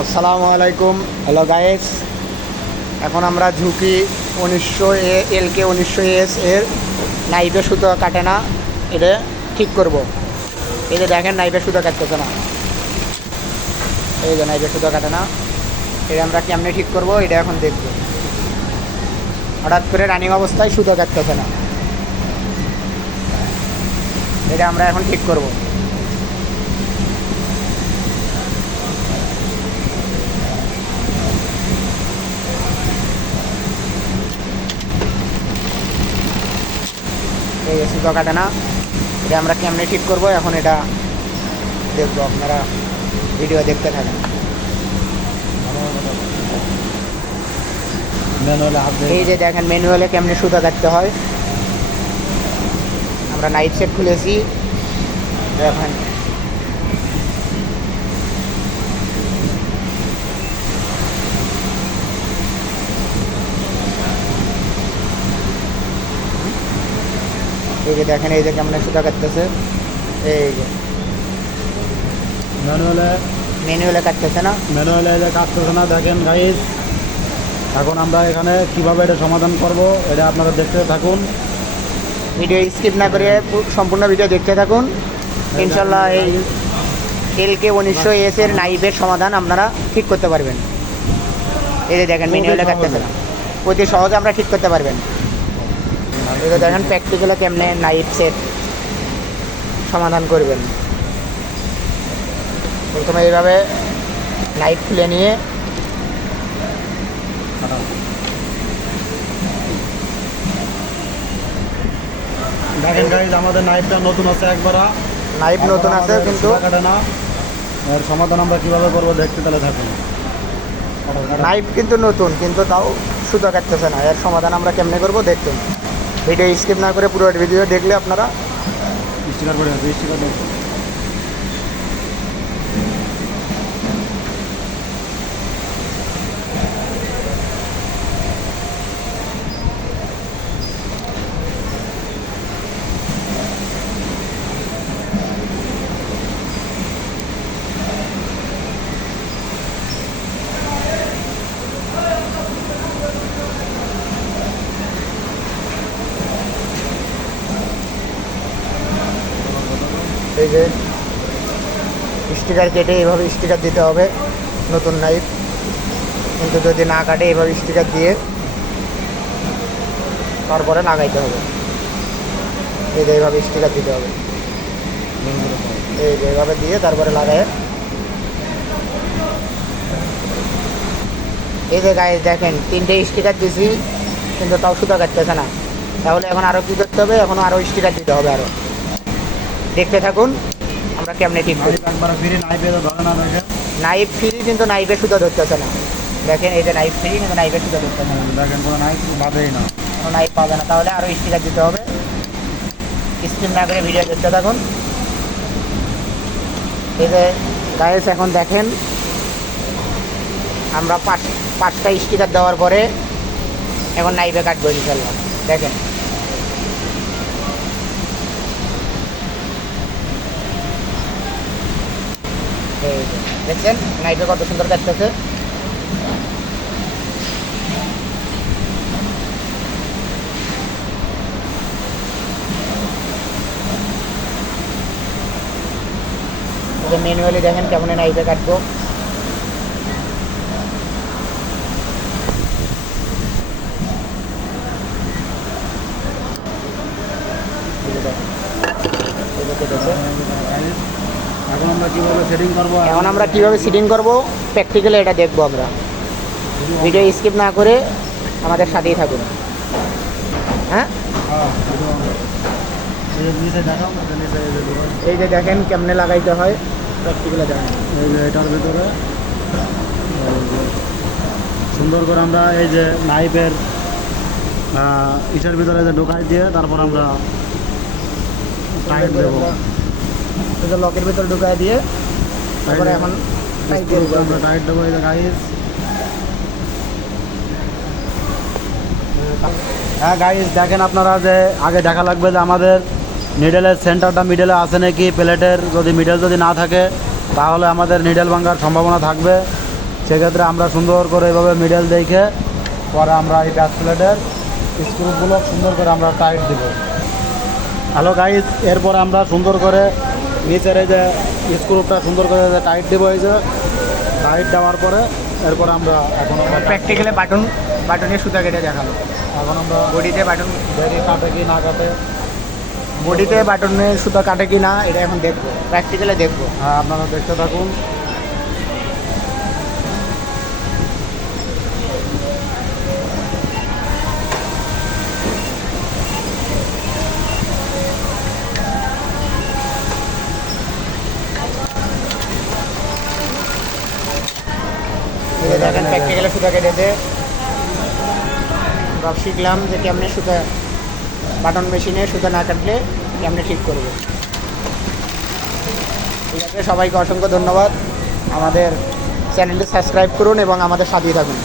আসসালামু আলাইকুম। Hello guys এখন আমরা ঝুঁকি উনিশশো এ এল কে উনিশশো এস এর নাইফে সুতো কাটে না এটা ঠিক করব। এই যে দেখেন নাইফে সুতো কাটতেছে না। এই যে নাইফে সুতো কাটে না এটা আমরা কেমনে ঠিক করব? এটা এখন দেখব। হঠাৎ করে রানিং অবস্থায় সুতো কাটতেছে না। এটা আমরা এখন ঠিক করব। এই এসি সুতো কাটে না এটা আমরা কেমনে ঠিক করব? এখন এটা দেখব আপনারা ভিডিও দেখতে থাকেন। এই যে দেখেন ম্যানুয়ালে কেমনে সুতো কাটতে হয়। আমরা নাইট সেট খুলেছি। দেখেন এই যে দেখেন এই যে কেমন সুতো কাটতেছে। এই যে। ম্যানুয়ালে ম্যানুয়ালে কাটতেছে না? ম্যানুয়ালে যে কাটতেছে না দেখেন গাইস এখন আমরা এখানে কীভাবে এটা সমাধান করব এটা আপনারা দেখতে থাকুন। ভিডিও স্কিপ না করে সম্পূর্ণ ভিডিও দেখতে থাকুন। ইনশাল্লাহ এই এল কে উনিশশো এস এর নাইফের সমাধান আপনারা ঠিক করতে পারবেন। এই যে দেখেন ম্যানুয়ালে কাটতেছে না। অতি সহজে আমরা ঠিক করতে পারবেন। যে দেখেন প্র্যাকটিক্যালে কেমনে নাইফ সেট সমাধান করবেন। প্রথমে এইভাবে নাইফ খুলে নিয়ে দেখেন গাইস আমাদের নাইফটা নতুন আছে একবার। নাইফ নতুন আছে কিন্তু না। এর সমাধান আমরা কীভাবে করব দেখতে তাহলে থাকুন। নাইফ কিন্তু নতুন কিন্তু তাও সুতো কাটতেছে না। এর সমাধান আমরা কেমনে করব দেখুন ভিডিও স্কিপ না করে পুরো ভিডিও দেখলে আপনারা স্টিকার করে স্টিকার এই যে স্টিকার কেটে এইভাবে স্টিকার দিতে হবে, নতুন নাইফ কিন্তু যদি না কাটে এইভাবে স্টিকার দিয়ে তারপরে লাগাইতে হবে। এই যে এইভাবে স্টিকার দিতে হবে। এই যে এইভাবে দিয়ে তারপরে লাগায়। এই যে গায়ে দেখেন, তিনটে স্টিকার দিছি, কিন্তু তাও সুতা কাটতেছে না। তাহলে এখন আরও কী করতে হবে? এখন আরও স্টিকার দিতে হবে আরও দেখতে থাকুন। আমরা কেমনে ঠিক করি নাইফ ফিরে কিন্তু নাইফে সুতো ধরতেছে না। দেখেন এই যে নাইফ ফ্রি কিন্তু নাইফে সুতো ধরতেছে না। দেখেন কোনো নাইফ বাঁধেই না। কোনো নাইফ পাবে না। তাহলে আরও স্টিকার দিতে হবে। স্ক্রিন না করে ভিডিও দেখতে থাকুন। এই যে গায়েস এখন দেখেন আমরা পাঁচ পাঁচটা স্টিকার দেওয়ার পরে এখন নাইফে কাটবো ইনশাল্লাহ দেখেন। দেখছেন? নাইফে কত সুন্দর কাটতেছে। ম্যানুয়ালি দেখেন কেমন নাইফে কাটবো। দেখেন। এখন আমরা কীভাবে সেটিং করব? এখন আমরা কীভাবে সিটিং করব? প্র্যাকটিক্যালি এটা দেখব আমরা। ভিডিও স্কিপ না করে আমাদের সাথেই থাকুন। হ্যাঁ? এই যে। এই দেখেন কেমনে লাগাইতে হয়। প্র্যাকটিক্যালি দেখেন। এই যে এটার ভিতরে সুন্দর করে আমরা এই যে নাইফের ইটার ভিতরে যে ঢোকাই দিয়ে তারপর আমরা টাইট দেবো। যে লকের ভিতরে ঢুকায় দিয়ে তারপরে এখন টাইট টাইট দেবো যে গাইস হ্যাঁ গাইস দেখেন আপনারা যে আগে দেখা লাগবে যে আমাদের নিডেলের সেন্টারটা মিডলে আছে নাকি? প্লেটের যদি মিডল যদি না থাকে তাহলে আমাদের নিডেল ভাঙার সম্ভাবনা থাকবে। সেক্ষেত্রে আমরা সুন্দর করে এভাবে মিডল দেখে পরে আমরা এই ব্যাক প্লেটের স্ক্রুগুলো সুন্দর করে আমরা টাইট দেবো। হ্যালো গাইস এরপর আমরা সুন্দর করে নিচের যে স্ক্রুপটা সুন্দর করে যে টাইট দেবো হয়েছে টাইট দেওয়ার পরে এরপর আমরা এখন আমরা প্র্যাকটিক্যালে বাটন বাটনের সুতা কেটে দেখাল। এখন আমরা বডিতে বাটন কাটে কি না কাটে? বডিতে বাটনের সুতা কাটে কি না এটা এখন দেখব। প্র্যাকটিক্যালে দেখব। হ্যাঁ আপনারা দেখতে থাকুন। দেখেন প্র্যাকটিক্যালে সুতা কেটেছে সব শিখলাম যে কেমনে সুতা বাটন মেশিনে সুতা না কাটলে কেমনে ঠিক করবে। ঠিক আছে, সবাইকে অসংখ্য ধন্যবাদ। আমাদের চ্যানেলটি সাবস্ক্রাইব করুন এবং আমাদের সাথেই থাকুন।